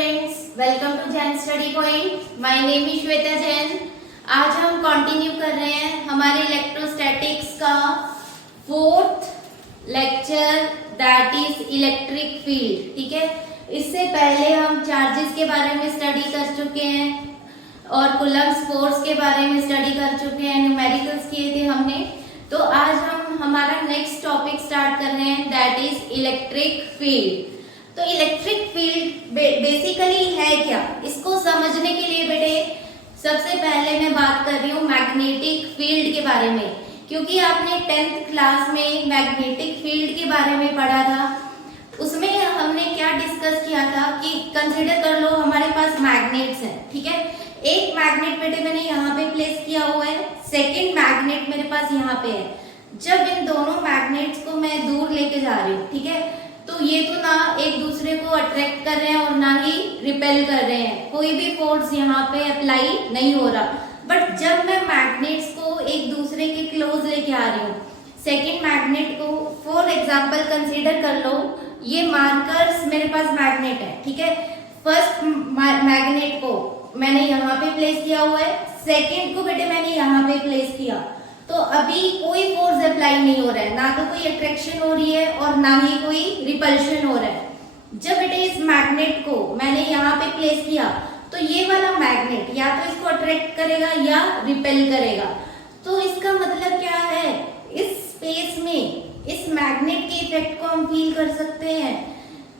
Friends, welcome to Jain study point. My name is Shweta Jain. आज हम continue कर रहे हैं हमारे इलेक्ट्रोस्टैटिक्स का fourth lecture, that is electric field. ठीक है, इससे पहले हम चार्जेस के बारे में स्टडी कर चुके हैं और कूलम्ब्स फोर्स के बारे में स्टडी कर चुके हैं, न्यूमेरिकल्स किए थे हमने। तो आज हम हमारा नेक्स्ट टॉपिक स्टार्ट कर रहे हैं, दैट इज इलेक्ट्रिक फील्ड। तो इलेक्ट्रिक फील्ड बेसिकली है क्या, इसको समझने के लिए बेटे सबसे पहले मैं बात कर रही हूँ मैग्नेटिक फील्ड के बारे में, क्योंकि आपने 10th क्लास में मैग्नेटिक फील्ड के बारे में पढ़ा था। उसमें हमने क्या डिस्कस किया था कि कंसिडर कर लो हमारे पास मैग्नेट्स हैं। ठीक है, एक मैग्नेट बेटे मैंने यहाँ पे प्लेस किया हुआ है, सेकेंड मैग्नेट मेरे पास यहाँ पे है। जब इन दोनों मैग्नेट्स को मैं दूर लेके जा रही हूँ, ठीक है, तो ये तो ना एक दूसरे को अट्रैक्ट कर रहे हैं और ना ही रिपेल कर रहे हैं, कोई भी फोर्स यहाँ पे अप्लाई नहीं हो रहा। बट जब मैं मैग्नेट्स को एक दूसरे के क्लोज लेके आ रही हूँ, सेकेंड मैग्नेट को फॉर एग्जाम्पल कंसीडर कर लो, ये मार्कर्स मेरे पास मैग्नेट है। ठीक है, फर्स्ट मैग्नेट को मैंने यहाँ पे प्लेस किया हुआ है, सेकेंड को बेटे मैंने यहाँ पे प्लेस किया। तो अभी कोई फोर्स अप्लाई नहीं हो रहा है, ना तो कोई अट्रैक्शन हो रही है और ना ही कोई रिपल्शन हो रहा है। जब बेटे इस मैग्नेट को मैंने यहाँ पे प्लेस किया तो ये वाला मैग्नेट या तो इसको अट्रैक्ट करेगा या रिपेल करेगा। तो इसका मतलब क्या है, इस स्पेस में इस मैग्नेट के इफेक्ट को हम फील कर सकते हैं।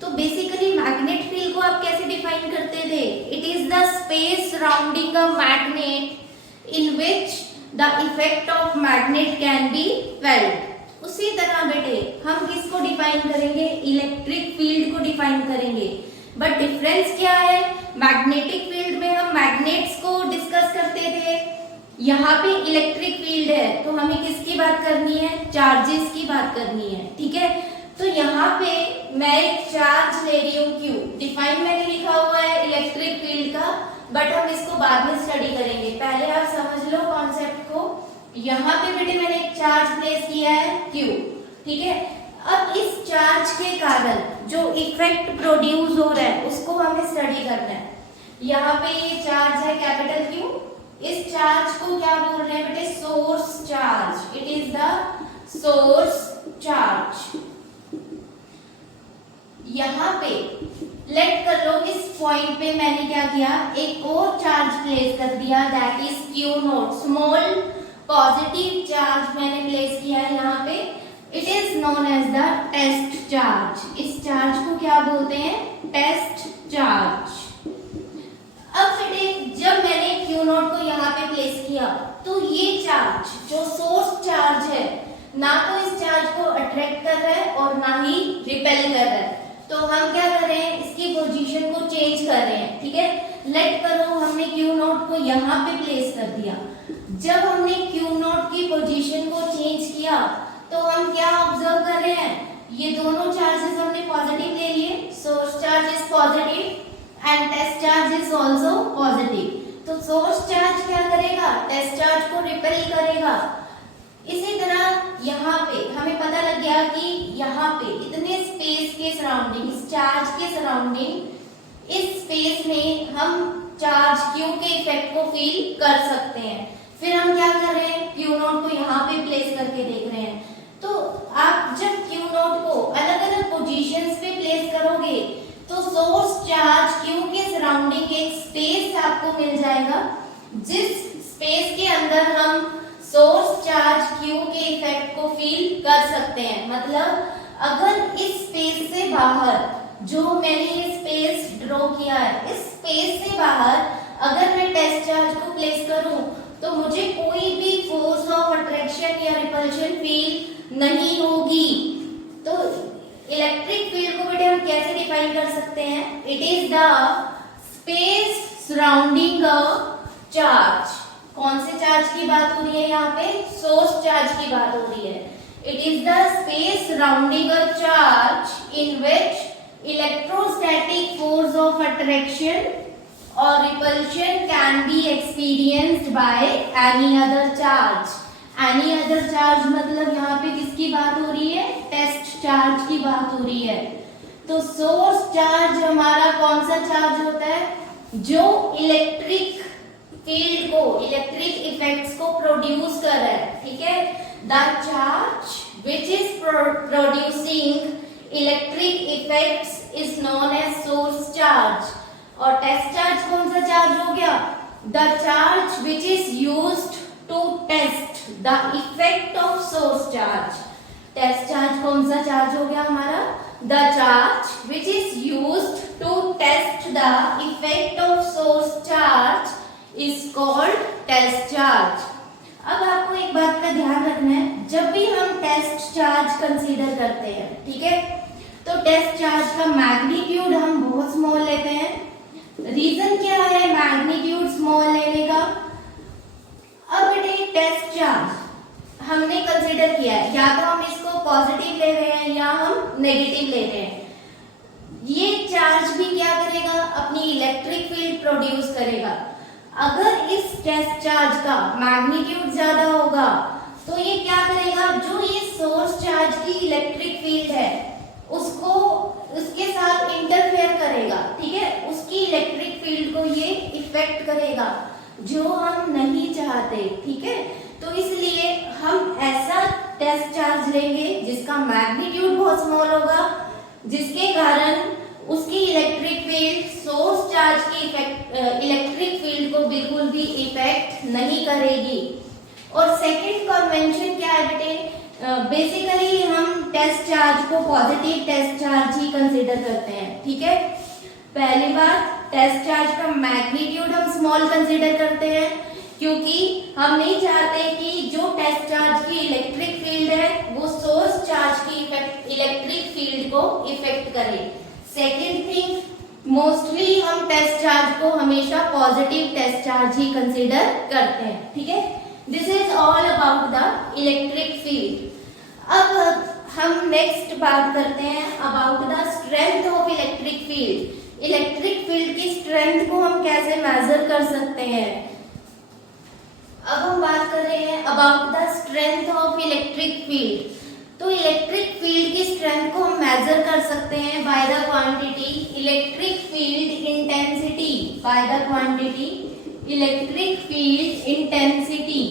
तो बेसिकली मैग्नेट फील्ड को आप कैसे डिफाइन करते थे, it is the space surrounding a magnet in which the effect of magnet can be felt। उसी तरह बेटे हम किसको डिफाइन करेंगे, इलेक्ट्रिक फील्ड को डिफाइन करेंगे। बट डिफरेंस क्या है, मैग्नेटिक फील्ड में हम मैग्नेट्स को डिस्कस करते थे, यहाँ पे इलेक्ट्रिक फील्ड है तो हमें किसकी बात करनी है, चार्जेस की बात करनी है। ठीक है, तो यहाँ पे मैं एक चार्ज ले रही हूँ, क्यू डिफाइन मैंने लिखा हुआ है इलेक्ट्रिक फील्ड का, बट हम इसको बाद में स्टडी करेंगे। पहले आप समझ लो कॉन्सेप्ट को। यहाँ पे बेटे मैंने एक चार्ज प्लेस किया है Q। ठीक है, अब इस चार्ज के कारण जो इफेक्ट प्रोड्यूस हो रहा है उसको हमें स्टडी करना है। यहाँ पे ये चार्ज है कैपिटल Q, इस चार्ज को क्या बोल रहे हैं बेटे, source charge. It is the source charge. यहाँ पे लेट कर लो इस पॉइंट पे मैंने क्या किया, एक और चार्ज प्लेस कर दिया, that is Q naught, small positive charge मैंने प्लेस किया है यहाँ पे। It is known as the test charge. इस चार्ज को क्या बोलते हैं, टेस्ट चार्ज। अब बेटे जब मैंने Q नोट को यहाँ पे प्लेस किया तो ये चार्ज जो सोर्स चार्ज है ना तो इस चार्ज को अट्रैक्ट कर रहा है और ना ही रिपेल कर रहा है। तो हम क्या कर रहे हैं, इसकी पोजीशन को चेंज कर रहे हैं। ठीक है, लेट करो हमने Q नोट को यहाँ पे प्लेस कर दिया। जब हमने Q नोट की पोजीशन को चेंज किया तो हम क्या ऑब्जर्व कर रहे हैं, ये दोनों चार्जेस हमने पॉजिटिव ले लिए, source charge is positive and test charge is also positive. तो सोर्स चार्ज क्या करेगा, टेस्ट चार्ज को रिपेल करेगा। इसी तरह यहाँ पे हमें पता लग गया कि यहाँ पे इतने स्पेस के सराउंडिंग, इस चार्ज के सराउंडिंग, इस स्पेस में हम चार्ज Q के इफेक्ट को फील कर सकते हैं। फिर हम क्या कर रहे हैं, Q नोट को यहाँ पे प्लेस करके देख रहे हैं। तो आप जब Q नोट को अलग अलग पोजीशंस पे प्लेस करोगे तो सोर्स चार्ज Q के सराउंडिंग एक स्पेस आपको मिल जाएगा, जिस स्पेस के अंदर हम सोर्स चार्ज Q के इफेक्ट को फील कर सकते हैं। मतलब अगर इस स्पेस से बाहर जो मैंने ये स्पेस ड्रॉ किया है, इस स्पेस से बाहर अगर मैं टेस्ट चार्ज को प्लेस करूं तो मुझे कोई भी फोर्स ऑफ अट्रैक्शन या रिपल्शन फील नहीं होगी। तो इलेक्ट्रिक फील्ड को बेटे हम कैसे डिफाइन कर सकते हैं, it is the space surrounding a charge. कौन से चार्ज की बात हो रही है यहाँ पे, सोर्स चार्ज की बात हो रही है। It is the space surrounding a charge in which electrostatic force of attraction और repulsion can be experienced by any other charge. Any other charge मतलब यहाँ पे किसकी बात हो रही है, टेस्ट चार्ज की बात हो रही है। तो सोर्स चार्ज हमारा कौन सा चार्ज होता है, जो इलेक्ट्रिक फील्ड को, इलेक्ट्रिक इफेक्ट्स को प्रोड्यूस कर रहा है, ठीक है। The charge which is producing electric effects is known as source charge. और टेस्ट चार्ज कौन सा चार्ज हो गया, the charge which is used to test the effect of source charge. Test charge कौन सा चार्ज हो गया हमारा, the charge which is used to test the effect of source charge is called test charge. अब आपको एक बात का ध्यान रखना है, जब भी हम टेस्ट चार्ज कंसीडर करते हैं, ठीक है, तो टेस्ट चार्ज का मैग्नीट्यूड हम बहुत स्मॉल लेते हैं। रीजन क्या है मैग्नीट्यूड स्मॉल लेने का, अब बेटे टेस्ट चार्ज हमने कंसीडर किया है, या तो हम इसको पॉजिटिव ले रहे हैं या हम नेगेटिव ले रहे हैं। ये चार्ज भी क्या करेगा, अपनी इलेक्ट्रिक फील्ड प्रोड्यूस करेगा। अगर इस टेस्ट चार्ज का मैग्नीट्यूड ज्यादा होगा तो ये क्या करेगा, जो ये सोर्स चार्ज की इलेक्ट्रिक फील्ड है उसको उसके साथ इंटरफेयर करेगा, ठीक है, उसकी इलेक्ट्रिक फील्ड को ये इफेक्ट करेगा, जो हम नहीं चाहते, ठीक है। तो इसलिए हम ऐसा टेस्ट चार्ज लेंगे जिसका मैग्नीट्यूड बहुत स्मॉल होगा, जिसके कारण उसकी इलेक्ट्रिक फील्ड सोर्स चार्ज की इलेक्ट्रिक फील्ड को बिल्कुल भी इफेक्ट नहीं करेगी। और सेकंड कन्वेंशन क्या है बेटे, बेसिकली हम टेस्ट चार्ज को पॉजिटिव टेस्ट चार्ज ही कंसीडर करते हैं, ठीक है। पहली बात, टेस्ट चार्ज का मैग्नीट्यूड हम स्मॉल कंसीडर करते हैं क्योंकि हम नहीं चाहते कि जो टेस्ट चार्ज की इलेक्ट्रिक फील्ड है वो सोर्स चार्ज की इलेक्ट्रिक फील्ड को इफेक्ट करे। सेकेंड थिंग, मोस्टली हम टेस्ट चार्ज को हमेशा पॉजिटिव टेस्ट चार्ज ही कंसीडर करते हैं, ठीक है। This is all about the electric field. अब हम नेक्स्ट बात करते हैं about the strength of electric field. Electric field की स्ट्रेंथ को हम कैसे मेजर कर सकते हैं। अब हम बात कर रहे हैं about the strength of electric field. तो इलेक्ट्रिक फील्ड की स्ट्रेंथ को हम मेजर कर सकते हैं by the quantity electric field intensity, by the quantity electric field intensity.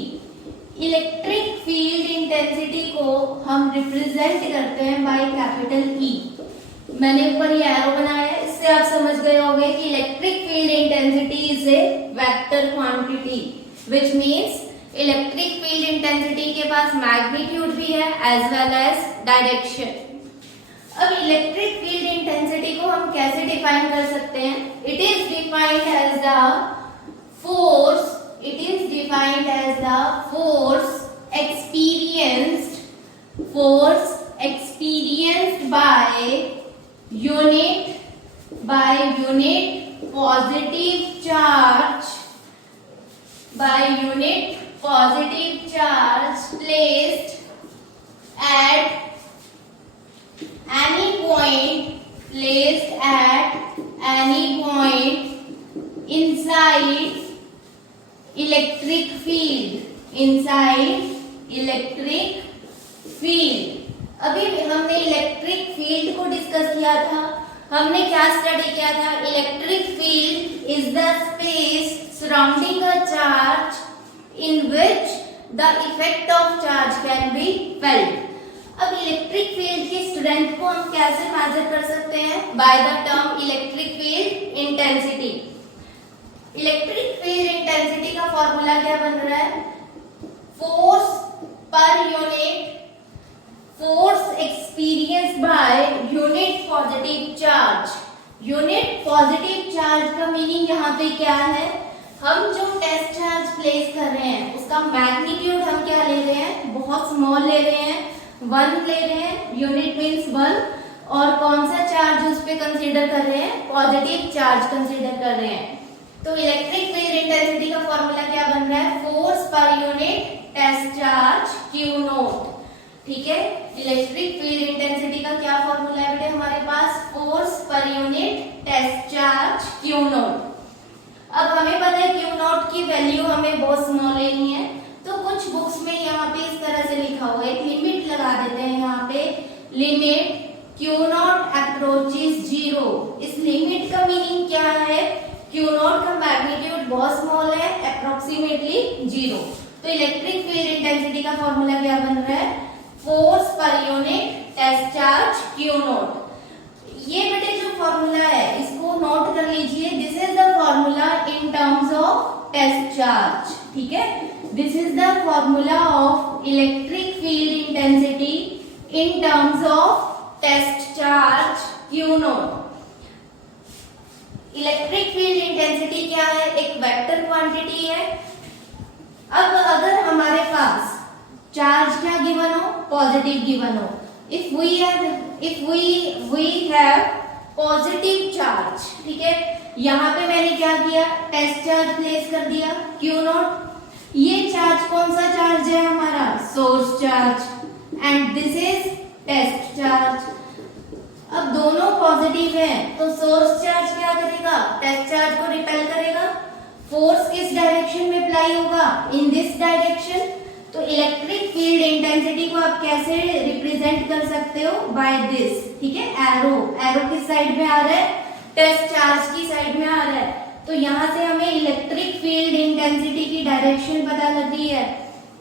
Electric field intensity को हम रिप्रेजेंट करते हैं बाय कैपिटल ई। मैंने ऊपर ये एरो बनाया है, इससे आप समझ गए होंगे कि electric field intensity is a vector quantity, which means electric field intensity के पास मैग्नीट्यूड भी है एज वेल एज डायरेक्शन। अब इलेक्ट्रिक फील्ड इंटेंसिटी को हम कैसे डिफाइन कर सकते हैं। It is defined as the force, it is defined as the force experienced by unit positive charge, by unit positive charge placed at any point inside electric field। अभी हमने electric field को discuss किया था। हमने क्या study किया था, electric field is the space surrounding a charge in which the effect of charge can be felt. अब इलेक्ट्रिक फील्ड की स्ट्रेंथ को हम कैसे मेजर कर सकते हैं, by the term electric field intensity. Electric field intensity का फॉर्मूला क्या बन रहा है, force per unit, force experience by unit positive charge. Unit positive charge का मीनिंग यहाँ पे क्या है, हम जो टेस्ट चार्ज प्लेस कर रहे हैं उसका मैग्नीट्यूड हम क्या ले रहे हैं, बहुत स्मॉल ले रहे हैं, 1 ले रहे हैं, यूनिट मींस 1, और कौन सा चार्ज उस पे कंसीडर कर रहे हैं, पॉजिटिव चार्ज कंसीडर कर रहे हैं। तो इलेक्ट्रिक फील्ड इंटेंसिटी का फॉर्मूला क्या बन रहा है, force per unit test charge Q naught, ठीक है। इलेक्ट्रिक फील्ड इंटेंसिटी का क्या फॉर्मूला है बेटे हमारे पास, force per unit test charge Q naught. अब हमें पता है Q नोट की वैल्यू हमें बहुत स्मॉल लेनी है, तो कुछ बुक्स में यहाँ पे इस तरह से लिखा हुआ है, एक लिमिट लगा देते हैं यहाँ पे, limit Q naught approaches Q naught का मैग्नीट्यूड बहुत स्मॉल है, अप्रोक्सीमेटली 0। तो इलेक्ट्रिक फील्ड इंटेंसिटी का फॉर्मूला क्या बन रहा है, force per unit test charge Q naught. ये बेटे जो फॉर्मूला है इसको नोट कर लीजिए, this is the formula in terms of test charge, ठीक है। This is the formula of electric field intensity in terms of test charge Q naught. Electric field intensity क्या है, एक वेक्टर क्वांटिटी है। अब अगर हमारे पास चार्ज क्या गिवन हो, पॉजिटिव गिवन हो, if we have positive charge, ठीक है। यहाँ पे मैंने क्या किया, टेस्ट चार्ज प्लेस कर दिया क्यू नॉट। ये चार्ज कौन सा चार्ज है हमारा, source charge, and this is test charge. अब दोनों पॉजिटिव हैं तो सोर्स चार्ज क्या करेगा, टेस्ट चार्ज को रिपेल करेगा। फोर्स किस डायरेक्शन में अप्लाई होगा, इन दिस डायरेक्शन। तो इलेक्ट्रिक फील्ड इंटेंसिटी को आप कैसे रिप्रेजेंट कर सकते हो, बाय दिस, ठीक है। एरो, एरो किस साइड में आ रहा है, टेस्ट चार्ज की साइड में आ रहा है। तो यहाँ से हमें इलेक्ट्रिक फील्ड इंटेंसिटी की डायरेक्शन पता लगती है।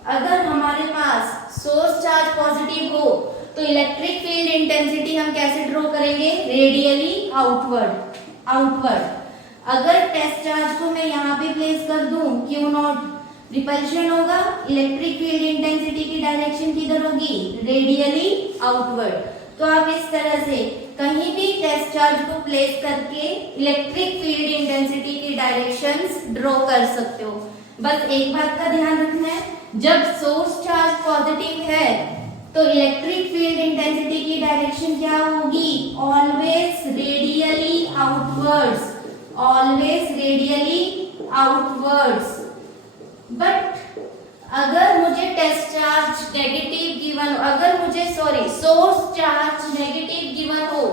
अगर हमारे पास सोर्स चार्ज पॉजिटिव हो तो इलेक्ट्रिक फील्ड इंटेंसिटी हम कैसे ड्रॉ करेंगे, रेडियली आउटवर्ड, आउटवर्ड। अगर टेस्ट चार्ज को मैं यहाँ पे प्लेस कर दूं क्यू नॉट, रिपल्शन होगा, इलेक्ट्रिक फील्ड इंटेंसिटी की डायरेक्शन किधर होगी, रेडियली आउटवर्ड। तो आप इस तरह से कहीं भी टेस्ट चार्ज को प्लेस करके इलेक्ट्रिक फील्ड इंटेंसिटी की डायरेक्शंस ड्रॉ कर सकते हो। बस एक बात का ध्यान रखना है, जब सोर्स चार्ज पॉजिटिव है तो इलेक्ट्रिक फील्ड इंटेंसिटी की डायरेक्शन क्या होगी, always radially outwards, always radially outwards. But अगर मुझे टेस्ट चार्ज नेगेटिव गिवन, अगर मुझे सोर्स चार्ज नेगेटिव गिवन हो,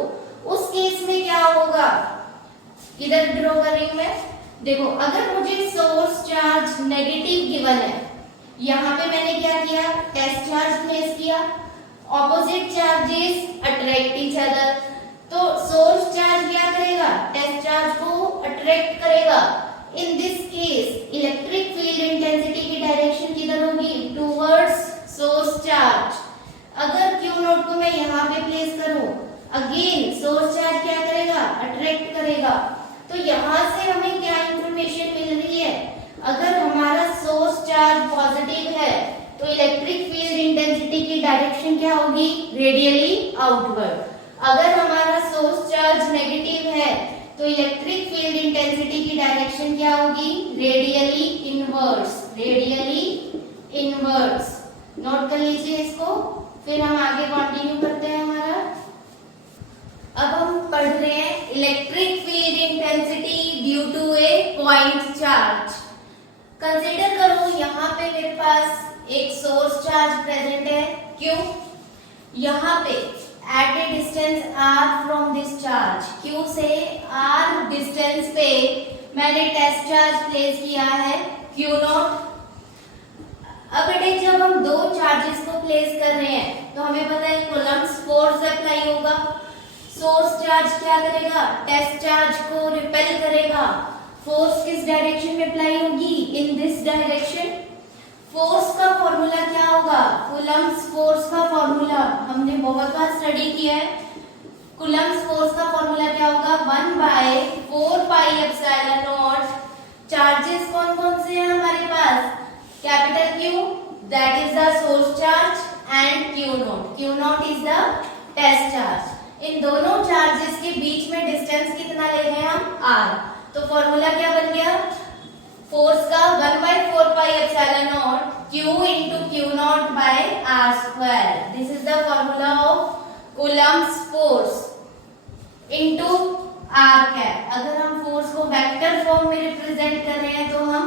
उस केस में क्या होगा, किधर ड्रॉ करेंगे मैं, देखो अगर मुझे सोर्स चार्ज नेगेटिव गिवन है, यहाँ पे मैंने क्या किया, टेस्ट चार्ज प्लेस किया, opposite charges attract each other. तो सोर्स चार्ज क्या करेगा, टेस्ट चार्ज को अट्रैक्ट करेगा। In this case electric field intensity की डायरेक्शन किधर होगी, टुवर्ड्स सोर्स चार्ज। अगर क्यू नॉट को मैं यहाँ पे प्लेस करूं, अगेन सोर्स चार्ज क्या करेगा, अट्रैक्ट करेगा। तो यहाँ से हमें क्या इंफॉर्मेशन मिल रही है, अगर हमारा सोर्स चार्ज पॉजिटिव है तो इलेक्ट्रिक फील्ड इंटेंसिटी की डायरेक्शन क्या होगी, रेडियली आउटवर्ड। अगर हमारा सोर्स चार्ज नेगेटिव है तो इलेक्ट्रिक फील्ड इंटेंसिटी की डायरेक्शन क्या होगी, radially inverse, radially inverse. Note कर लीजिए इसको, फिर हम आगे कंटिन्यू करते हैं हमारा। अब हम पढ़ रहे हैं electric field intensity due to a point charge. Consider करो यहाँ पे मेरे पास एक सोर्स चार्ज प्रेजेंट है Q, यहाँ पे at a distance r from this charge, Q से r डिस्टेंस पे मैंने टेस्ट चार्ज प्लेस किया है Q नॉट। अब बेटे जब हम दो चार्जेस को प्लेस कर रहे हैं तो हमें पता है कूलम्ब्स फोर्स अप्लाई होगा। सोर्स चार्ज क्या करेगा, टेस्ट चार्ज को रिपेल करेगा। फोर्स किस डायरेक्शन में अप्लाई होगी, इन दिस डायरेक्शन। फोर्स का फॉर्मूला क्या होगा, कूलम्ब्स फोर्स का फॉर्मूला हमने बहुत बार स्टडी किया है। कूलम्ब्स फोर्स का फॉर्मूला क्या होगा, 1/4πε0। चार्जेस कौन कौन से हैं हमारे पास, capital Q that is the source charge and Q naught, Q naught is the test charge. इन दोनों चार्जेस के बीच में डिस्टेंस कितना ले गए हम, r। तो फॉर्मूला क्या बन गया, फोर्स का 1/4πε0 Q into Q naught by r square। This is the formula of Coulomb's force into r cap. अगर हम फोर्स को वेक्टर फॉर्म में रिप्रेजेंट कर रहे हैं तो हम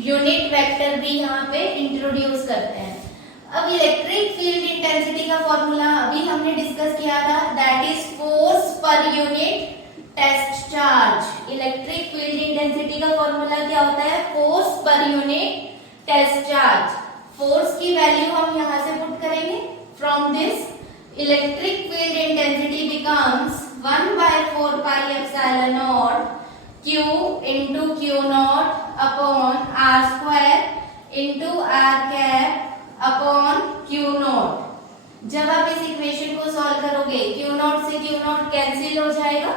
यूनिट वेक्टर भी यहाँ पे इंट्रोड्यूस करते हैं। अब इलेक्ट्रिक फील्ड इंटेंसिटी का फॉर्मूला अभी हमने डिस्कस किया था, that is force per unit test charge. Electric field intensity का फॉर्मूला क्या होता है, force per unit test charge. Force की वैल्यू हम यहाँ से पुट करेंगे, from this electric field intensity becomes 1/4πε0 Q into Q naught upon R square into R cap upon Q naught. जब आप इस इक्वेशन को सॉल्व करोगे क्यू नॉट से क्यू नॉट कैंसिल हो जाएगा,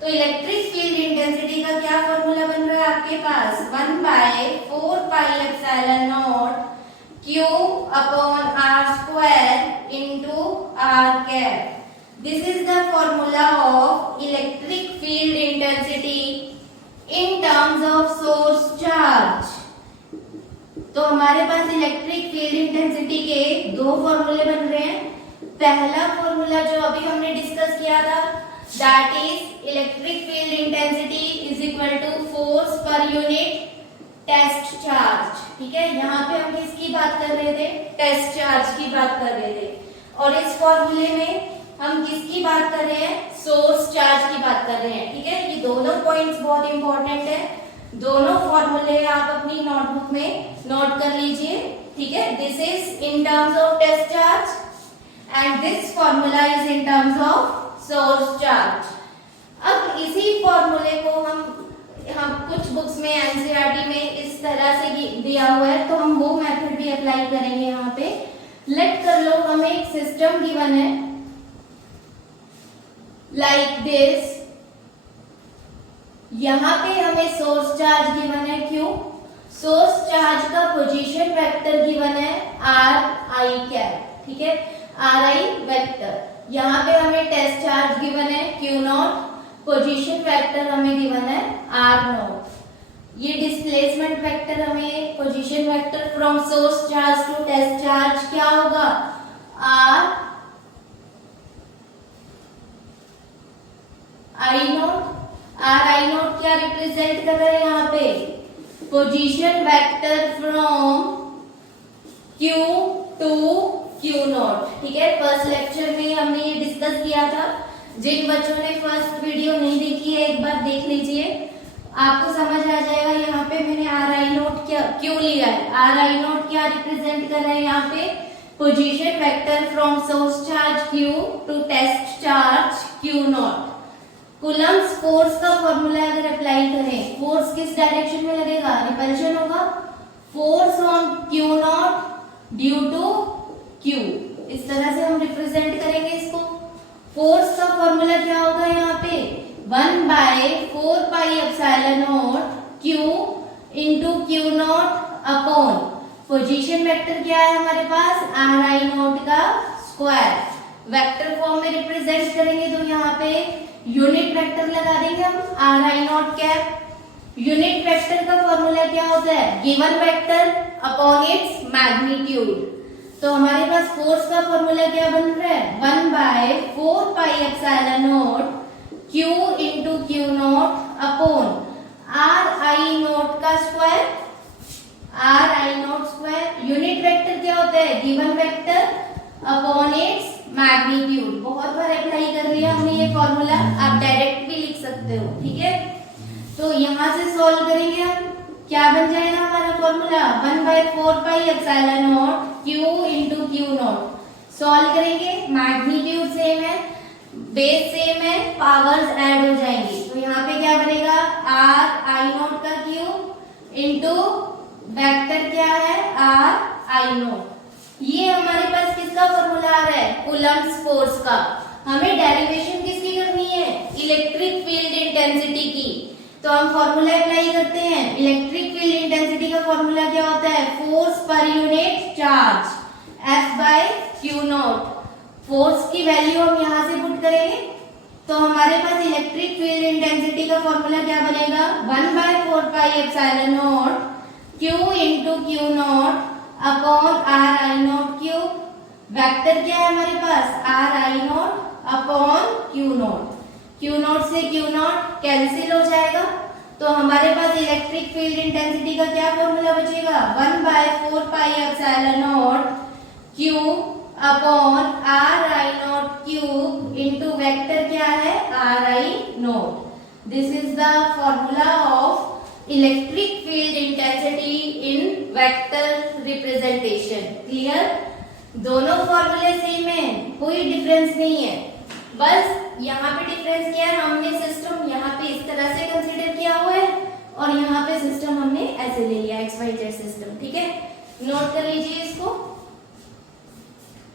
तो इलेक्ट्रिक फील्ड इंटेंसिटी का क्या फॉर्मूला बन रहा है आपके पास, 1/4πε0 Q upon r square into r cap. This is the formula of electric field intensity in terms of source charge. तो हमारे पास इलेक्ट्रिक फील्ड इंटेंसिटी के दो फॉर्मूले बन रहे हैं। पहला फॉर्मूला जो अभी हमने डिस्कस किया था, that is electric field intensity is equal to force per unit test charge. ठीक है, यहाँ पे हम किसकी बात कर रहे थे, टेस्ट चार्ज की बात कर रहे थे। और इस फॉर्मूले में हम किसकी बात कर रहे हैं, सोर्स चार्ज की बात कर रहे हैं। ठीक है, ये दोनों पॉइंट्स बहुत इंपॉर्टेंट है, दोनों फॉर्मूले आप अपनी नोटबुक में नोट कर लीजिए। ठीक है, this is in terms of test charge and this formula is in terms of source charge. अब इसी फॉर्मूले को हम कुछ बुक्स में एनसीईआरटी में इस तरह से दिया हुआ है, तो हम वो मेथड भी अप्लाई करेंगे यहाँ पे। लेट कर लो हमें एक सिस्टम गिवन है लाइक दिस, यहाँ पे हमें सोर्स चार्ज गिवन है Q, सोर्स चार्ज का पोजीशन वेक्टर गिवन है RI कैप। ठीक है, RI वेक्टर। यहाँ पे हमें टेस्ट चार्ज गिवन है Q नॉट, पोजीशन वेक्टर हमें गिवन है R नॉट। ये डिस्प्लेसमेंट वेक्टर हमें position vector from source charge to test charge क्या होगा, RI नॉट। RI नॉट क्या रिप्रेजेंट कर रहा है यहाँ पे, position vector from Q to Q naught. ठीक है, फर्स्ट लेक्चर में हमने ये डिस्कस किया था। जिन बच्चों ने फर्स्ट वीडियो नहीं देखी है एक बार देख लीजिए, आपको समझ आ जाएगा। यहाँ पे मैंने RI नोट क्या क्यों लिया है, RI नोट क्या रिप्रेजेंट कर रहा है यहाँ पे, position vector from source charge Q to test charge Q naught. Coulomb's force का फॉर्मूला अगर अप्लाई करें, फोर्स किस डायरेक्शन में लगेगा, रिपल्शन होगा, force on Q naught due to Q। इस तरह से हम रिप्रेजेंट करेंगे इसको। फोर्स का फॉर्मूला क्या होगा यहाँ पे, 1/4πε0 Q into Q naught upon position vector क्या है हमारे पास, RI नॉट का स्क्वायर। वेक्टर फॉर्म में रिप्रेजेंट करेंगे तो यहाँ पे यूनिट वेक्टर लगा देंगे हम, RI not cap. Unit vector का फॉर्मूला क्या होता है, given vector upon its magnitude. तो हमारे पास फोर्स का फॉर्मूला क्या बन रहा है, 1/4πε0 Q into Q naught upon RI naught का square, RI naught square. Unit vector क्या होता है, given vector upon its magnitude. बहुत बार अप्लाई कर लिया हमने ये फॉर्मूला, आप डायरेक्ट भी लिख सकते हो। ठीक है, तो यहाँ से सॉल्व करेंगे हम, क्या बन जाएगा हमारा formula, 1/4πε0 Q into Q naught. Solve करेंगे, मैग्नीट्यूड सेम है, बेस सेम है, पावर्स ऐड हो जाएंगी। तो यहाँ पे क्या बनेगा, RI नॉट का Q इंटू वेक्टर क्या है RI नॉट। ये हमारे पास किसका फॉर्मूला आ रहा है, कूलम्ब्स फोर्स का। हमें डेरिवेशन किसकी करनी है, इलेक्ट्रिक फील्ड इंटेंसिटी की। तो हम फॉर्मूला अप्लाई करते हैं। इलेक्ट्रिक फील्ड इंटेंसिटी का फॉर्मूला क्या होता है, force per unit charge F/Q not. Force की वैल्यू हम यहाँ से पुट करेंगे, तो हमारे पास इलेक्ट्रिक फील्ड इंटेंसिटी का फॉर्मूला क्या बनेगा, 1/4πε0 Q into Q naught upon RI not cube. Vector क्या है हमारे पास, RI not upon Q naught. Q not से Q नॉट कैंसिल हो जाएगा, तो हमारे पास इलेक्ट्रिक फील्ड इंटेंसिटी का क्या फॉर्मूला बचेगा, 1/4πε0 Q upon RI not cube into vector क्या है RI not. This is the formula of electric field intensity in vector representation. Clear, दोनों फॉर्मूले सेम है, कोई डिफरेंस नहीं है। बस यहाँ पे डिफरेंस क्या है, हमने सिस्टम यहाँ पे इस तरह से कंसीडर किया हुआ ठीक है, नोट कर लीजिए इसको।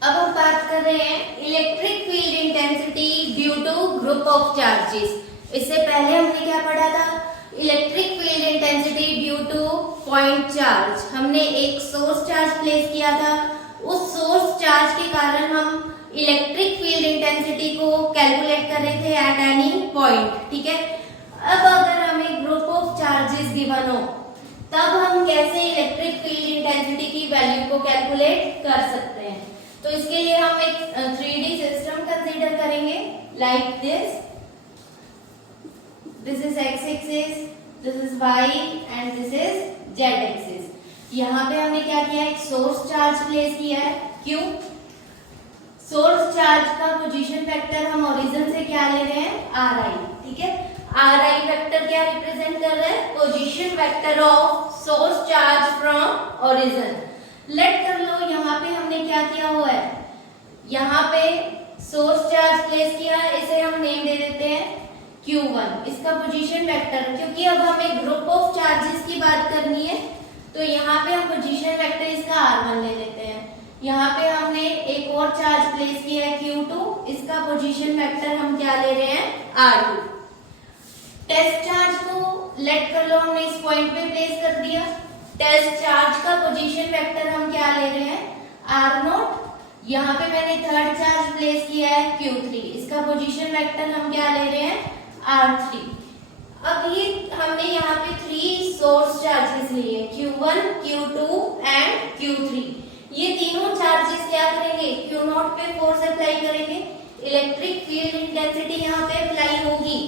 अब हम बात कर रहे हैं electric field intensity due to group of charges. इससे पहले हमने क्या पढ़ा था, electric field intensity due to point charge. हमने एक सोर्स चार्ज प्लेस किया था, उस सोर्स चार्ज के कारण हम इलेक्ट्रिक फील्ड इंटेंसिटी को कैलकुलेट कर रहे थे एट एनी पॉइंट, ठीक है। अब अगर हमें ग्रुप ऑफ चार्जेस गिवन हो तब हम कैसे इलेक्ट्रिक फील्ड इंटेंसिटी की वैल्यू को कैलकुलेट कर सकते हैं। तो इसके लिए हम एक 3D सिस्टम कंसीडर करेंगे like this is x axis, this is y and this is z axis. यहाँ पे हमने क्या किया, एक सोर्स चार्ज प्लेस किया है Q। सोर्स चार्ज का पोजीशन वेक्टर हम ओरिजिन से क्या ले रहे हैं, RI, ठीक है। RI वेक्टर क्या रिप्रेजेंट कर रहा है, position vector of source charge from origin. Let कर लो यहाँ पे हमने क्या किया हुआ है, यहाँ पे सोर्स चार्ज प्लेस किया है, इसे हम नेम दे देते हैं Q1, इसका पोजीशन वेक्टर। क्योंकि अब हमें ग्रुप ऑफ चार्जेस की बात करनी है तो यहाँ पे हम पोजीशन वेक्टर इसका R1 ले लेते हैं। यहाँ पे हमने एक और चार्ज प्लेस किया है Q2, इसका पोजीशन वेक्टर हम क्या ले रहे हैं, R2। टेस्ट चार्ज को लेट कर लो हमने इस पॉइंट पे प्लेस कर दिया। टेस्ट चार्ज का पोजीशन वेक्टर हम क्या ले रहे हैं, R0। यहाँ पे मैंने थर्ड चार्ज प्लेस किया है Q3, इसका पोजीशन वेक्टर हम क्या ले रहे हैं, R3। अब ये हमने यहाँ पे 3 सोर्स चार्जेस लिए, Q1, Q2 एंड Q3। ये तीनों चार्जेस क्या करेंगे, Q0 पे फोर्स अप्लाई करेंगे, इलेक्ट्रिक फील्ड इंटेंसिटी यहाँ पे अप्लाई होगी।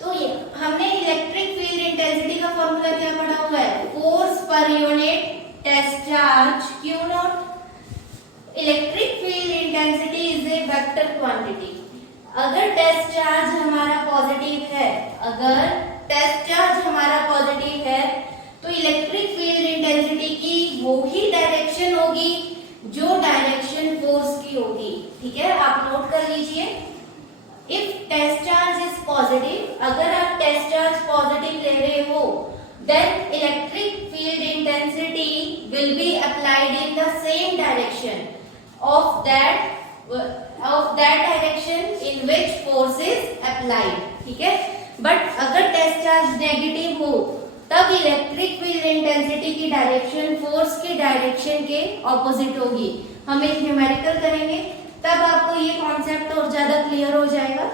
तो ये हमने इलेक्ट्रिक फील्ड इंटेंसिटी का फॉर्मूला क्या पढ़ा हुआ है, force per unit test charge Q0। Electric field intensity is a vector quantity. अगर टेस्ट चार्ज हमारा पॉजिटिव है, अगर टेस्ट चार्ज हमारा पॉजिटिव है तो इलेक्ट्रिक फील्ड इंटेंसिटी की वो ही डायरेक्शन होगी जो डायरेक्शन फोर्स की होगी, ठीक है। आप नोट कर लीजिए, if test charge is positive, अगर आप टेस्ट चार्ज पॉजिटिव ले रहे हो then electric field intensity will be applied in the same direction of that direction in which force is applied, ठीक है। बट अगर टेस्ट चार्ज नेगेटिव हो तब इलेक्ट्रिक फील्ड इंटेंसिटी की डायरेक्शन फोर्स की डायरेक्शन के ऑपोजिट होगी। हम एक न्यूमेरिकल करेंगे तब आपको ये कॉन्सेप्ट और ज्यादा क्लियर हो जाएगा।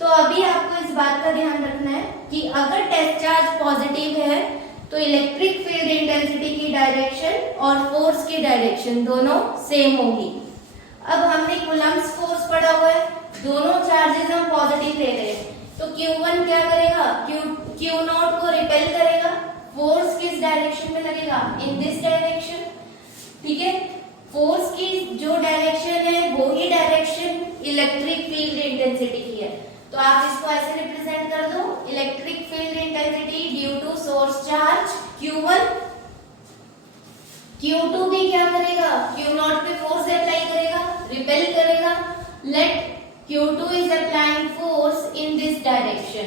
तो अभी आपको इस बात का ध्यान रखना है कि अगर टेस्ट चार्ज पॉजिटिव है तो इलेक्ट्रिक फील्ड इंटेंसिटी की डायरेक्शन और फोर्स की डायरेक्शन दोनों सेम होगी। अब हमने कूलम्ब्स फोर्स पढ़ा हुआ है, दोनों चार्जेस हम पॉजिटिव ले रहे हैं तो Q1 क्या करेगा, Q0 को रिपेल करेगा। फोर्स किस डायरेक्शन में लगेगा, इन दिस डायरेक्शन, ठीक है। फोर्स की जो डायरेक्शन है वो ही डायरेक्शन इलेक्ट्रिक फील्ड इंटेंसिटी की है। तो आप इसको ऐसे रिप्रेजेंट कर दो, electric field intensity due to source charge Q1। Q2 भी क्या करेगा, Q0 पे फोर्स अप्लाई करेगा, रिपेल करेगा। Let Q2 is applying force in this direction.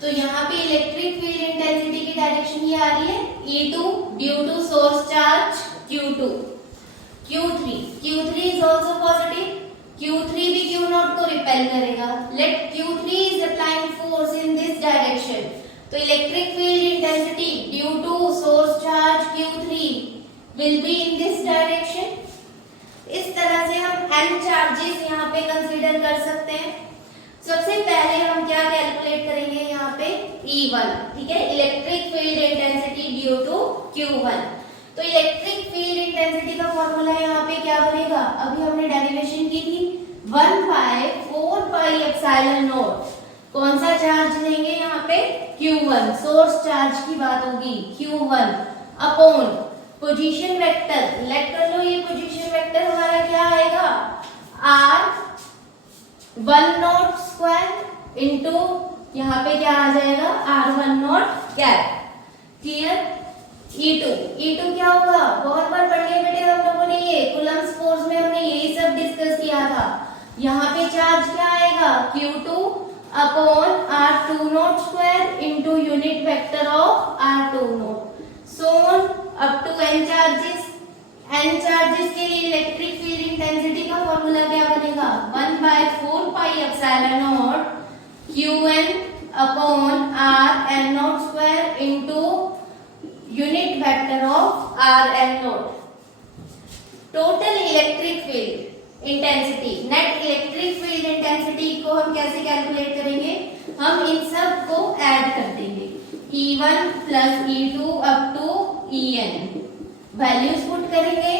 तो यहाँ पे इलेक्ट्रिक फील्ड इंटेंसिटी की डायरेक्शन ये आ रही है E2 due to source charge Q2। Q3 is also positive, Q3 भी Q0 को रिपेल करेगा। Let Q3 is applying force in this direction. तो electric field intensity due to source charge Q3 will be in this direction। इस तरह से हम n charges यहाँ पे कंसीडर कर सकते हैं। सबसे पहले हम क्या कैलकुलेट करेंगे यहाँ पे E1, ठीक है, electric field intensity due to Q1। तो इलेक्ट्रिक फील्ड इंटेंसिटी का फॉर्मूला यहाँ पे क्या बनेगा, अभी हमने डेरिवेशन की थी 1/4πε0। कौन सा चार्ज लेंगे यहाँ पे, Q1, सोर्स चार्ज की बात होगी, Q1 upon position vector. Late कर लो ये पोजीशन वेक्टर हमारा क्या आएगा, R10 स्क्वायर इंटू यहाँ पे क्या आ जाएगा, R10 कैप। क्लियर। E2 क्या होगा, बहुत बार पढ़ लिया बेटे हम लोगों ने, ये कूलम्ब्स फोर्स में हमने यही सब डिस्कस किया था। यहाँ पे चार्ज क्या आएगा, Q2 upon R20 square into unit vector of R20 so on up to n epsilon naught Qn upon R n naught square into unit vector of R n naught. Total electric field intensity, net electric field intensity को हम कैसे calculate करेंगे? हम इन सब को add कर देंगे, E1 plus E2 up to En, values put करेंगे,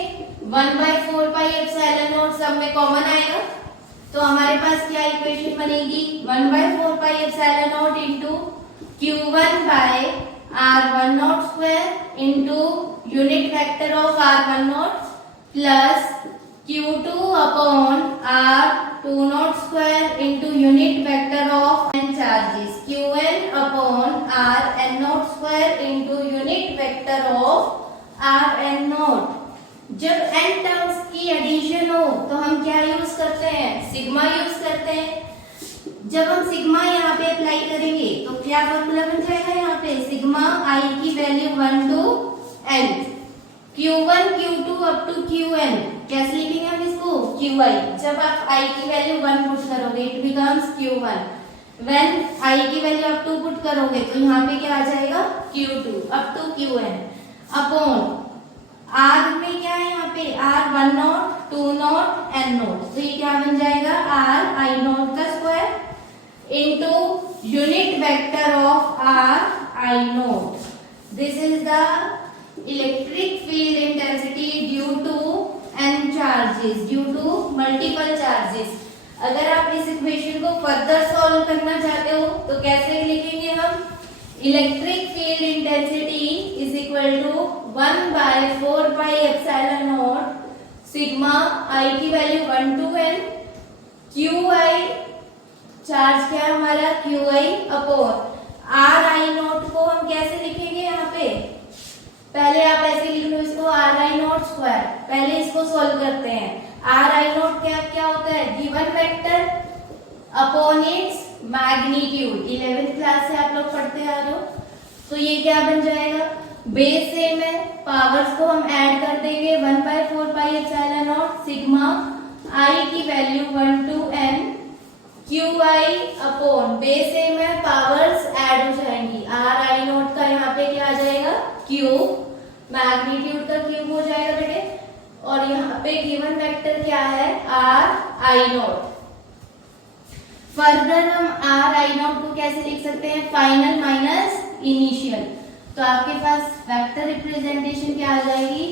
1/4 पाई एप्सिलॉन नॉट सब में कॉमन आएगा, तो हमारे पास क्या इक्वेशन बनेगी? 1/4 pi epsilon naught into Q1 by R1 naught square into unit vector of R1 naught plus Q2 upon R2 naught square into unit vector of n charges Qn upon Rn naught square into unit vector of Rn naught. जब n terms की addition हो तो हम क्या use करते हैं? Sigma use करते हैं। जब हम सिग्मा यहाँ पे अप्लाई करेंगे तो क्या फॉर्मूला बन जाएगा? यहाँ पे सिग्मा i की value 1 to n, Q1 Q2 up to Qn, कैसे लिखेंगे हम इसको? Qi। जब आप i की वैल्यू 1 पुट करोगे it becomes Q1, when i की वैल्यू आप 2 पुट करोगे तो यहाँ पे क्या आ जाएगा? Q2 up to Qn upon R में क्या है यहाँ पे? R1 not, 2 not, n not, तो ये क्या बन जाएगा? R i नॉट का square into unit vector of R i naught. This is the electric field intensity due to n charges, due to multiple charges. अगर आप इस इक्वेशन को फर्दर सॉल्व करना चाहते हो तो कैसे लिखेंगे हम? Electric field intensity is equal to 1/4 pi epsilon naught sigma i की value 1 to n, Qi charge क्या है हमारा? Qi अपॉन Ri नॉट को हम कैसे लिखेंगे? यहाँ पे पहले आप ऐसे लिख लो इसको, Ri नॉट स्क्वायर। पहले इसको सॉल्व करते हैं। Ri नॉट क्या होता है? Given vector upon its magnitude, 11th class से आप लोग पढ़ते आ रहे हो, तो ये क्या बन जाएगा? बेस सेम है, पावर्स को हम ऐड कर देंगे, 1/4 pi epsilon naught sigma i की value 1 to n Qi upon base same है, पावर्स ऐड हो जाएंगी, Ri नॉट का यहाँ पे क्या आ जाएगा? क्यूब, मैग्नीट्यूड का क्यूब हो जाएगा बेटे, और यहाँ पे गिवन वेक्टर क्या है? Ri not. फर्दर हम Ri नॉट को कैसे लिख सकते हैं? फाइनल माइनस इनिशियल, तो आपके पास वेक्टर रिप्रेजेंटेशन क्या आ जाएगी?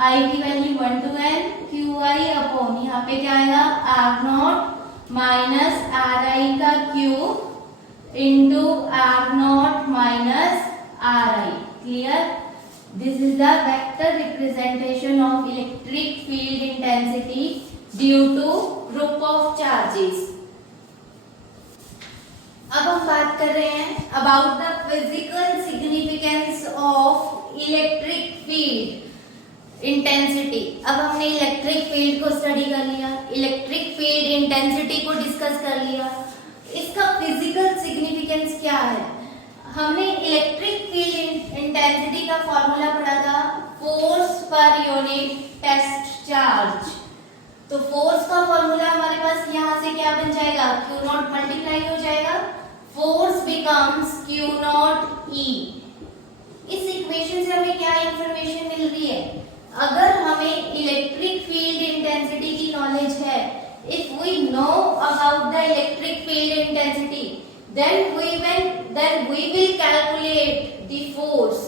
i की value 1 to n Qi upon यहाँ पे क्या आएगा? R नॉट माइनस Ri का cube into R naught minus Ri। Clear? This is the vector representation of electric field intensity due to group of charges. अब हम बात कर रहे हैं about the physical significance of electric field intensity. अब हमने electric field को study कर लिया, इलेक्ट्रिक फील्ड इंटेंसिटी को डिस्कस कर लिया, इसका फिजिकल सिग्निफिकेंस क्या है? हमने इलेक्ट्रिक फील्ड इंटेंसिटी का फॉर्मूला पढ़ा था, force per unit test charge. तो फोर्स का फॉर्मूला हमारे पास यहाँ से क्या बन जाएगा? Q नॉट मल्टीप्लाई हो जाएगा, force becomes Q naught E। इस इक्वेशन से हमें क्या इंफॉर्मेशन मिल रही है? अगर हमें इलेक्ट्रिक फील्ड इंटेंसिटी की नॉलेज है, if we know about the electric field intensity then we will calculate the force।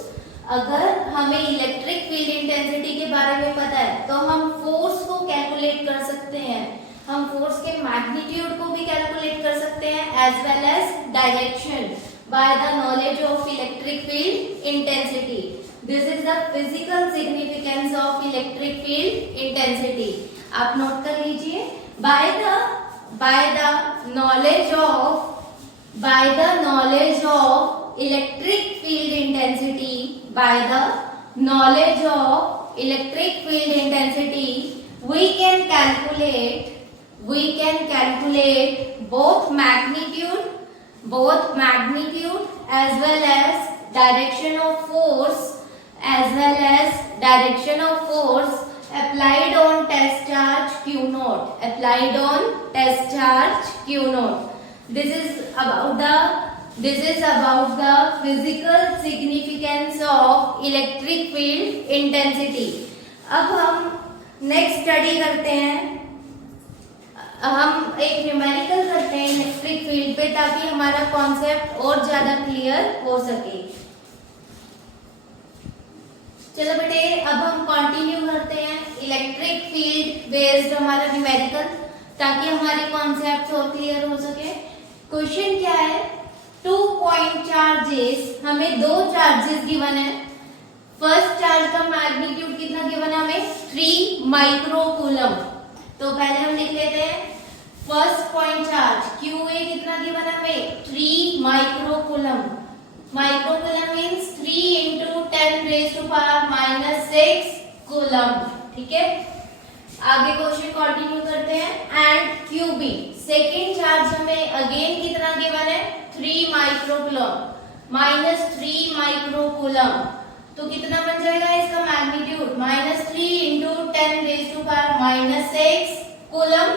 अगर हमें इलेक्ट्रिक फील्ड इंटेंसिटी के बारे में पता है तो हम फोर्स को कैलकुलेट कर सकते हैं, हम फोर्स के मैग्नीट्यूड को भी कैलकुलेट कर सकते हैं as well as direction by the knowledge of electric field intensity. This is the physical significance of electric field intensity. आप नोट कर लीजिए, by the knowledge of electric field intensity, by the knowledge of electric field intensity, we can calculate both magnitude as well as direction of force applied on test charge q naught, applied on test charge q naught. This is about the physical significance of electric field intensity. अब हम next study करते हैं, हम एक numerical करते हैं electric field पे ताकि हमारा कॉन्सेप्ट और ज्यादा क्लियर हो सके। चलो बेटे अब हम कंटिन्यू करते हैं इलेक्ट्रिक फील्ड बेस्ड हमारा न्यूमेरिकल ताकि हमारे कॉन्सेप्ट और क्लियर हो सके। क्वेश्चन क्या है, 2 पॉइंट चार्जेस, हमें दो चार्जेस गिवन है। फर्स्ट चार्ज का मैग्नीट्यूड कितना गिवन है हमें, 3 माइक्रो कूलम। तो पहले हम लिख लेते हैं फर्स्ट पॉइंट चार्ज QA कितना गिवन है हमें, 3 micro coulomb. Micro coulomb means 3 into 10 raised to power minus 6 coulomb. ठीक है, आगे क्वेश्चन कंटिन्यू करते हैं। एंड QB सेकेंड चार्ज हमें अगेन कितना गिवन है, 3 micro coulomb minus 3 micro coulomb. तो कितना बन जाएगा इसका magnitude, -3 into 10 raised to power minus 6 coulomb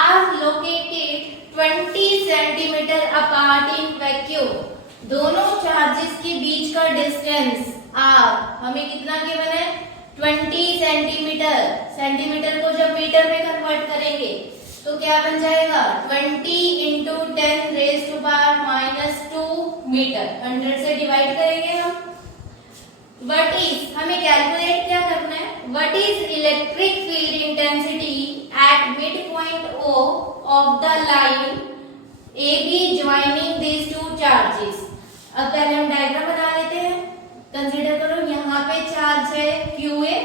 are located 20 centimetre apart in vacuum. दोनों चार्जेस के बीच का डिस्टेंस आर हमें कितना गिवन है, 20 सेंटीमीटर। सेंटीमीटर को जब मीटर में कन्वर्ट करेंगे तो क्या बन जाएगा, 20 into 10 raised to power minus 2 metre. 100 से डिवाइड करेंगे हम। व्हाट इज, हमें कैलकुलेट क्या करना है, what is electric field intensity at mid point O of the line AB joining these two charges. अब पहले हम डायग्राम बना लेते हैं। कंसीडर करो यहाँ पे चार्ज है QA,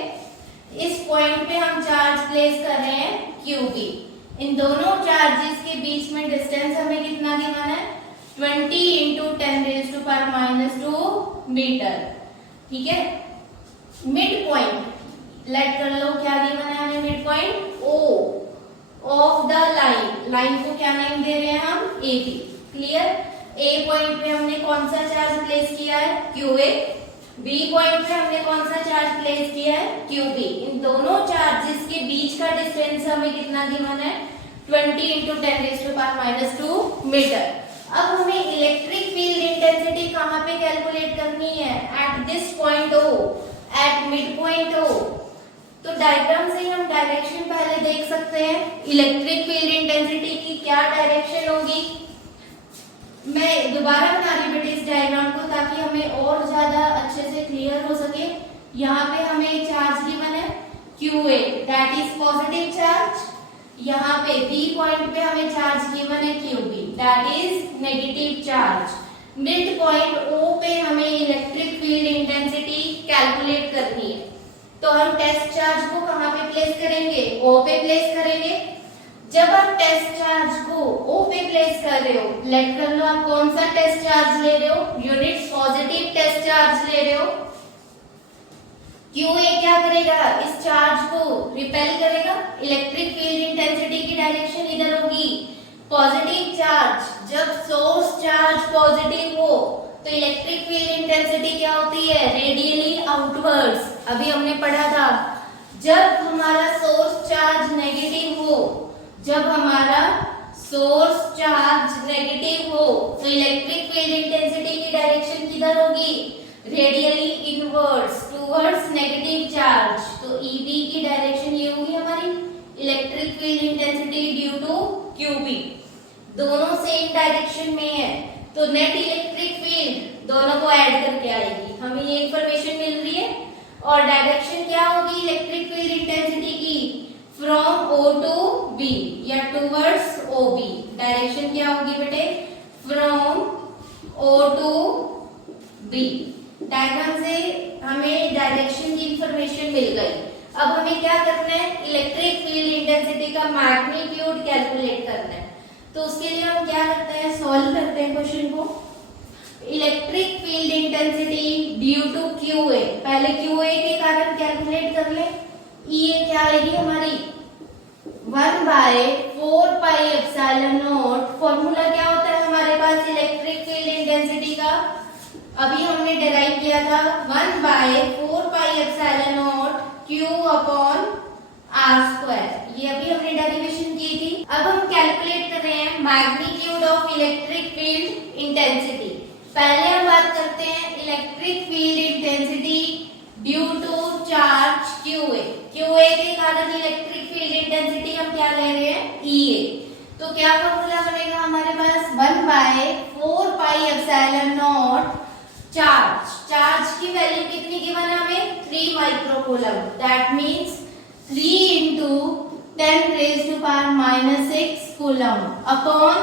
इस पॉइंट पे हम चार्ज प्लेस कर रहे हैं QB। इन दोनों चार्जेस के बीच में डिस्टेंस हमें कितना गिवन है, 20 into 10 raised to power minus 2 metre. ठीक है, मिड पॉइंट लेट कर लो, क्या गिवन है हमें, mid point O of the line. Line को क्या नेम दे रहे हैं हम, AB। क्लियर, A पॉइंट पे हमने कौन सा चार्ज प्लेस किया है, QA। B पॉइंट पे हमने कौन सा चार्ज प्लेस किया है, QB। इन दोनों चार्जेस के बीच का डिस्टेंस हमें कितना गिवन है, 20 into 10 raised to power minus 2 metre. अब हमें इलेक्ट्रिक फील्ड इंटेंसिटी कहाँ पे कैलकुलेट करनी है, at this point O, eight mid point O। तो डायग्राम से हम डायरेक्शन पहले देख सकते हैं, इलेक्ट्रिक फील्ड इंटेंसिटी की क्या डायरेक्शन होगी। मैं दोबारा बना रही बेटे इस डायग्राम को ताकि हमें और ज्यादा अच्छे से क्लियर हो सके। यहाँ पे हमें चार्ज गिवन है QA, that is positive charge. यहाँ पे B पॉइंट पे हमें चार्ज गिवन है QB, that is negative charge. Mid point O पे हमें इलेक्ट्रिक फील्ड इंटेंसिटी कैलकुलेट करनी है। तो हम टेस्ट चार्ज को कहाँ पे प्लेस करेंगे, O पे प्लेस करेंगे। जब आप टेस्ट चार्ज को O पे प्लेस कर रहे हो, लेट कर लो आप कौन सा टेस्ट चार्ज ले रहे हो, यूनिट्स पॉजिटिव टेस्ट चार्ज ले रहे हो। QA क्या करेगा, इस चार्ज को रिपेल करेगा। इलेक्ट्रिक फील्ड इंटेंसिटी की डायरेक्शन इधर होगी, पॉजिटिव चार्ज। जब सोर्स चार्ज पॉजिटिव हो तो इलेक्ट्रिक फील्ड इंटेंसिटी क्या होती है, रेडियली आउटवर्ड्स। अभी हमने पढ़ा था, जब हमारा सोर्स चार्ज नेगेटिव हो, जब हमारा सोर्स चार्ज नेगेटिव हो तो इलेक्ट्रिक फील्ड इंटेंसिटी की डायरेक्शन किधर होगी, radially inwards towards negative charge. तो EB की डायरेक्शन ये होगी हमारी electric field intensity due to QB। दोनों सेम डायरेक्शन में है तो नेट इलेक्ट्रिक फील्ड दोनों को ऐड करके आएगी। हमें ये इंफॉर्मेशन मिल रही है। और डायरेक्शन क्या होगी इलेक्ट्रिक फील्ड इंटेंसिटी की, फ्रॉम O to B या टुवर्ड्स OB। डायरेक्शन क्या होगी बेटे, from O to B। Diagram से हमें डायरेक्शन की इंफॉर्मेशन मिल गई। अब हमें क्या करना है, इलेक्ट्रिक फील्ड इंटेंसिटी का मैग्नीट्यूड कैलकुलेट करना है। तो उसके लिए हम क्या करते हैं, सॉल्व करते हैं क्वेश्चन को। Electric field intensity due to QA, पहले QA के कारण कैलकुलेट कर ले। ये क्या आएगी हमारी 1/4 पाई एप्सिलॉन नॉट। फॉर्मूला क्या होता है हमारे पास इलेक्ट्रिक फील्ड इंटेंसिटी का, अभी हमने डिराइव किया था 1/4 pi epsilon not Q upon R square. ये अभी हमने डेरिवेशन की थी। अब हम कैलकुलेट कर रहे हैं magnitude of electric field intensity. पहले हम बात करते हैं electric field intensity due to charge QA। QA के कारण इलेक्ट्रिक फील्ड इंटेंसिटी हम क्या ले रहे हैं, EA। तो क्या फॉर्मूला बनेगा हमारे पास, 1/4πε0 चार्ज की वैल्यू कितनी गिवन है हमें, 3 microcoulomb. That means 3 into 10⁻⁻6 coulomb upon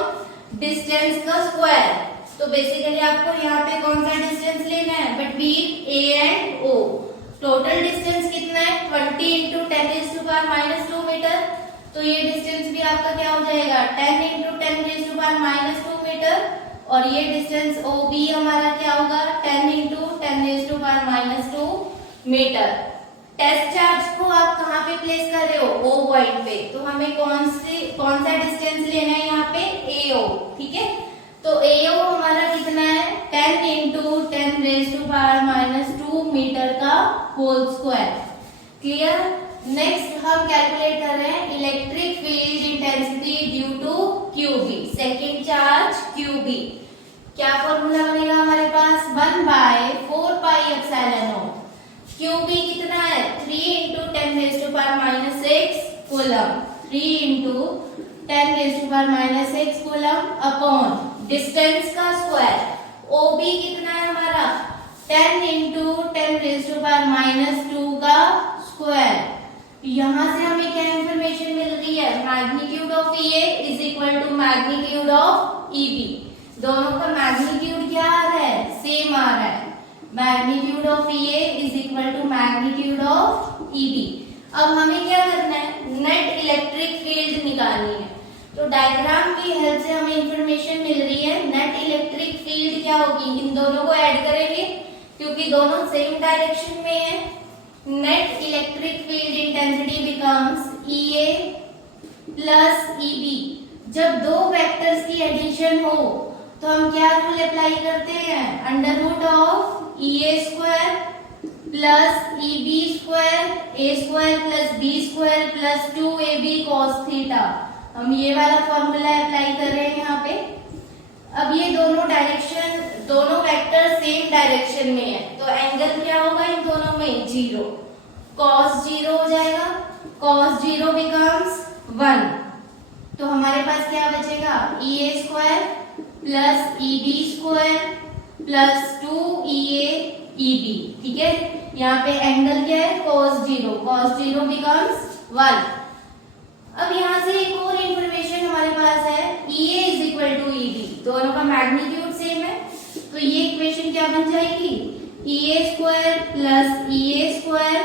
distance का स्क्वायर। तो बेसिकली आपको यहाँ पे कौन सा डिस्टेंस लेना है, between A and O। Total distance कितना है, 20 into 10⁻² मीटर। तो ये डिस्टेंस भी आपका क्या हो जाएगा, 10 into 10⁻² मीटर। और ये डिस्टेंस OB हमारा क्या होगा, 10 into 10⁻² मीटर। टेस्ट चार्ज को आप कहाँ पे प्लेस कर रहे हो, O पॉइंट पे। तो हमें कौन सा डिस्टेंस लेना है यहाँ पे, AO। ठीक है, तो AO हमारा कितना है, 10 into 10⁻² मीटर का होल स्क्वायर। क्लियर। नेक्स्ट हम कैलकुलेट कर रहे हैं electric field intensity due to QB, second charge QB। क्या फॉर्मूला बनेगा हमारे पास, 1/4πε0। QB कितना है, 3 into 10⁻⁻6 coulomb, 3 into 10⁻⁻6 coulomb upon distance का स्क्वायर। OB कितना है हमारा, 10 into 10⁻² का स्क्वायर। यहाँ से हमें क्या इंफॉर्मेशन मिल रही है, magnitude of EA is equal to magnitude of EB। दोनों का मैग्नीट्यूड क्या आ रहा है, सेम आ रहा है। Magnitude of EA is equal to magnitude of EB। अब हमें क्या करना है, नेट इलेक्ट्रिक फील्ड निकालनी है। तो डायग्राम की हेल्प से हमें इंफॉर्मेशन मिल रही है, नेट इलेक्ट्रिक फील्ड क्या होगी, इन दोनों को ऐड करेंगे क्योंकि दोनों सेम डायरेक्शन में है। Net electric field intensity becomes EA plus EB। जब दो वेक्टर्स की एडिशन हो तो हम क्या रूल अप्लाई करते हैं, under root of EA square plus EB square, A square plus B square plus 2AB cos theta. हम ये वाला फॉर्मूला अप्लाई कर रहे हैं यहाँ पे। अब ये दोनों वेक्टर सेम डायरेक्शन में है, तो एंगल क्या होगा इन दोनों में, 0। cos 0 हो जाएगा, cos 0 becomes 1। तो हमारे पास क्या बचेगा, EA square plus EB square plus 2EA EB। ठीक है, यहाँ पे एंगल क्या है, cos 0 becomes 1। अब यहाँ से एक और इंफॉर्मेशन हमारे पास है, EA is equal to EB। दोनों का मैग्नीट्यूड सेम है, तो ये इक्वेशन क्या बन जाएगी, EA square plus EA square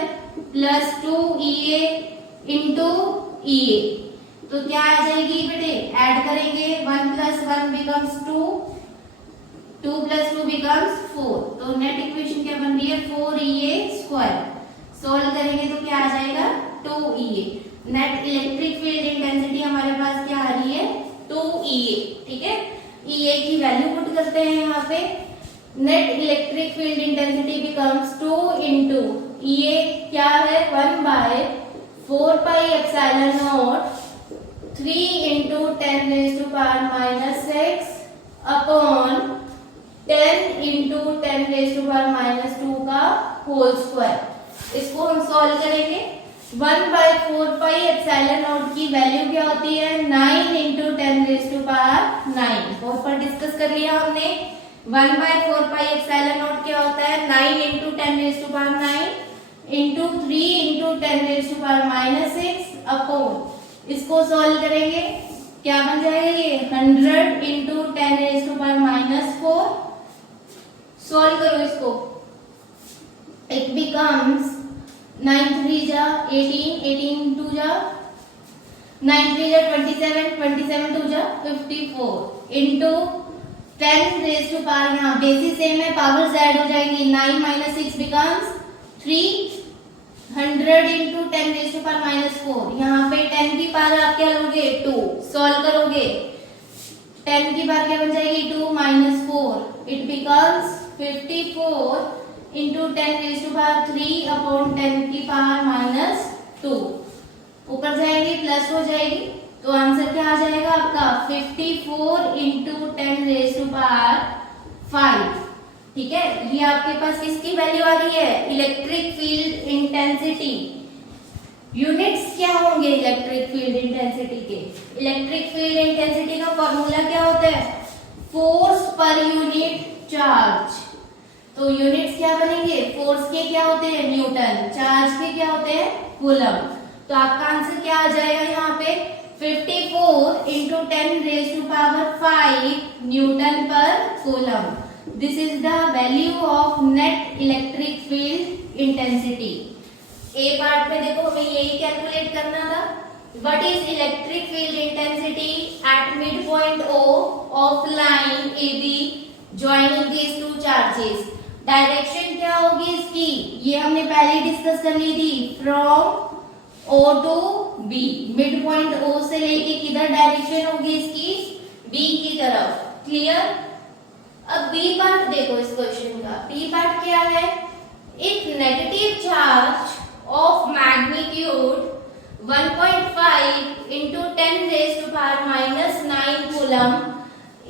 plus 2EA into EA। तो क्या आ जाएगी बेटे, ऐड करेंगे, 1 plus 1 becomes 2, 2 plus 2 becomes 4। तो नेट इक्वेशन क्या बन रही है, 4EA स्क्वायर। सोल्व करेंगे तो क्या आ जाएगा, 2EA। Net electric field intensity हमारे पास क्या आ रही है, 2EA। ठीक है, EA की वैल्यू पुट करते हैं यहाँ पे। Net electric field intensity becomes 2 into EA क्या है, 1/4πε0 3 into 10⁻⁻6 अपॉन 10 into 10⁻² का होल स्क्वायर। इसको हम सॉल्व करेंगे। 1/4πε0 की वैल्यू क्या होती है, 9 into 10⁻⁹। बहुत पर डिस्कस कर लिया हमने। 1/4πε0 क्या होता है, 9 into 10⁻⁹ into 3 into 10⁻⁻6 अपॉन, इसको सॉल्व करेंगे क्या बन जाएगा, ये 100 into 10⁻⁴। सॉल्व करो इसको, इट बिकम्स 9 3 जा 18, 18 2 जा 9 3 जा 27, 27 2 जा 54 into 10⁻, यहाँ बेसिस सेम है, पावर्स ऐड हो जाएंगी। 9 - 6 becomes 300 into 10⁻⁴। यहाँ पे 10 की पावर आप क्या लोगे, 2। सॉल्व करोगे 10 की पावर क्या बन जाएगी, 2 - 4, इट बिकम्स 54 इंटू 10⁻³ ऊपर जाएगी प्लस हो जाएगी, तो आंसर क्या आ जाएगा आपका 54 इंटू 10⁵ ठीक है। ये आपके पास किसकी वैल्यू आ रही है, इलेक्ट्रिक फील्ड इंटेंसिटी। यूनिट्स क्या होंगे इलेक्ट्रिक फील्ड इंटेंसिटी के, इलेक्ट्रिक फील्ड इंटेंसिटी का फॉर्मूला क्या होता है, फोर्स पर यूनिट चार्ज। तो यूनिट्स क्या बनेंगे, फोर्स के क्या होते हैं न्यूटन, चार्ज के क्या होते हैं कूलम। तो आपका आंसर क्या आ जाएगा यहाँ पे 54 into 10⁵ newton per coulomb. This is the value of net electric field intensity. A part में देखो हमें यही कैलकुलेट करना था, what is electric field intensity at mid point O of line A B joining these two charges. Direction क्या होगी इसकी, ये हमने पहले डिस्कस कर ली थी, from O to B, mid point O से लेके किधर डायरेक्शन होगी इसकी, B की तरफ। क्लियर। अब B पार्ट देखो इस क्वेश्चन का, B पार्ट क्या है, if negative charge of magnitude 1.5 into 10⁻⁹ coulomb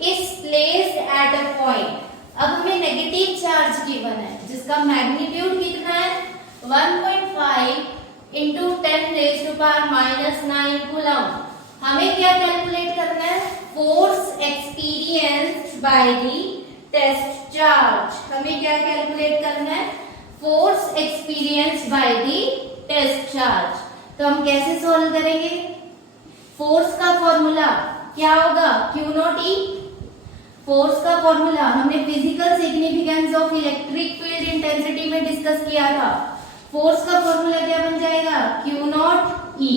is placed at a point. अब हमें नेगेटिव चार्ज गिवन है जिसका मैग्नीट्यूड कितना है 1.5 इंटू 10⁻⁹ कूलम। हमें क्या कैलकुलेट करना है, force experienced by the test charge. हमें क्या कैलकुलेट करना है, force experienced by the test charge. तो हम कैसे सॉल्व करेंगे, फोर्स का फॉर्मूला क्या होगा Q0E। फोर्स का फॉर्मूला हमने physical significance of electric field intensity में डिस्कस किया था। फोर्स का फॉर्मूला क्या बन जाएगा Q0E।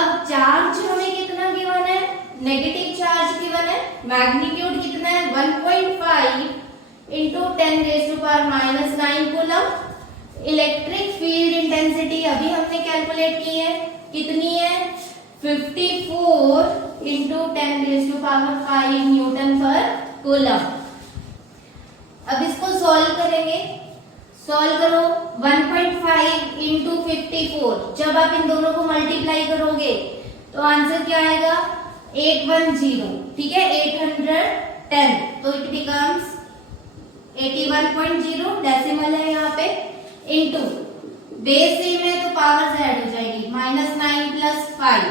अब चार्ज हमें कितना गिवन है, नेगेटिव चार्ज गिवन है, मैग्नीट्यूड कितना है 1.5 into 10⁻⁹ coulomb. Electric field intensity अभी हमने कैलकुलेट की है, कितनी है 54 इंटू 10⁵ न्यूटन पर कूलम। अब इसको सॉल्व करेंगे, सॉल्व करो 1.5 इंटू 54, जब आप इन दोनों को मल्टीप्लाई करोगे तो आंसर क्या आएगा 810, ठीक है 810, तो इट बिकम्स 81.0 डेसिमल है यहाँ पे, इंटू बेस सेम है तो पावर ऐड हो जाएगी -9 + 5,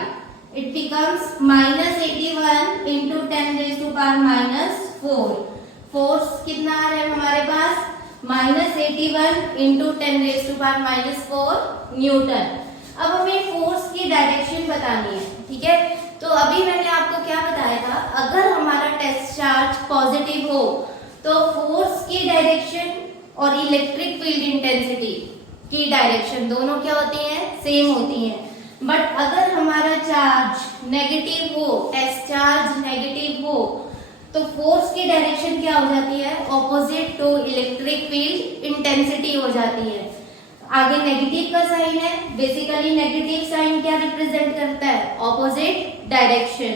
इट बिकम्स -81 इंटू 10⁻⁻⁴। फोर्स कितना आ रहा है हमारे पास -81 इंटू 10⁻⁴ न्यूटन। अब हमें फोर्स की डायरेक्शन बतानी है, ठीक है। तो अभी मैंने आपको क्या बताया था, अगर हमारा टेस्ट चार्ज पॉजिटिव हो तो फोर्स की डायरेक्शन और इलेक्ट्रिक फील्ड इंटेंसिटी की डायरेक्शन दोनों क्या होती हैं, सेम होती हैं। बट अगर हमारा चार्ज नेगेटिव हो, टेस्ट चार्ज नेगेटिव हो, तो फोर्स की डायरेक्शन क्या हो जाती है, opposite to electric field intensity हो जाती है। आगे नेगेटिव का साइन है, बेसिकली नेगेटिव साइन क्या रिप्रेजेंट करता है, opposite direction.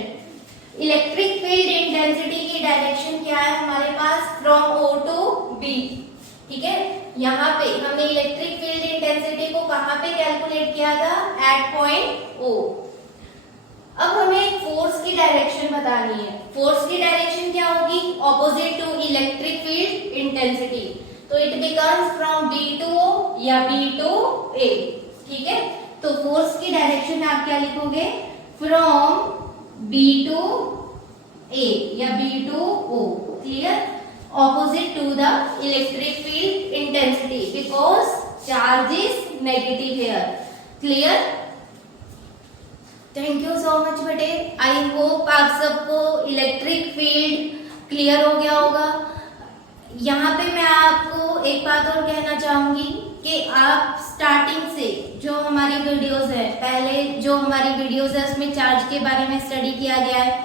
Electric field intensity की डायरेक्शन क्या है हमारे पास, फ्रॉम O टू B, ठीक है। यहाँ पे हमने इलेक्ट्रिक फील्ड इंटेंसिटी को कहाँ पे कैलकुलेट किया था, एट पॉइंट O। अब हमें फोर्स की डायरेक्शन बतानी है, फोर्स की डायरेक्शन क्या होगी, opposite to electric field intensity, तो it becomes from B to O या B टू A, ठीक है। तो फोर्स की डायरेक्शन आप क्या लिखोगे, फ्रॉम B टू A या B to O, clear, opposite to the electric field intensity because charge is negative here, clear। Thank you so much बेटे, आई होप आप सबको इलेक्ट्रिक फील्ड क्लियर हो गया होगा। यहाँ पे मैं आपको एक बात और कहना चाहूंगी कि आप स्टार्टिंग से जो हमारी वीडियोस है, पहले जो हमारी वीडियोस है उसमें चार्ज के बारे में स्टडी किया गया है,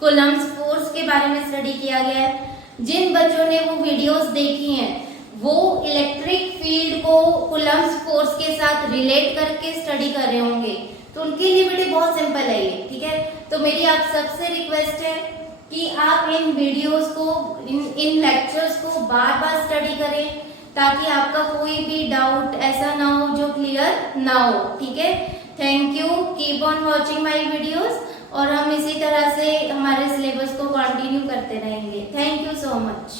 कूलम्स फोर्स के बारे में स्टडी किया गया है। जिन बच्चों ने वो वीडियोस देखी हैं वो इलेक्ट्रिक फील्ड को कूलम्स फोर्स के साथ रिलेट करके स्टडी कर रहे होंगे, तो उनके लिए बेटे बहुत सिंपल है ये, ठीक है। तो मेरी आप सबसे रिक्वेस्ट है कि आप इन वीडियोस को, इन लेक्चर्स को बार बार स्टडी करें, ताकि आपका कोई भी डाउट ऐसा ना हो जो क्लियर ना हो। ठीक है, thank you, keep on watching my videos, और हम इसी तरह से हमारे सिलेबस को कंटिन्यू करते रहेंगे। Thank you so much.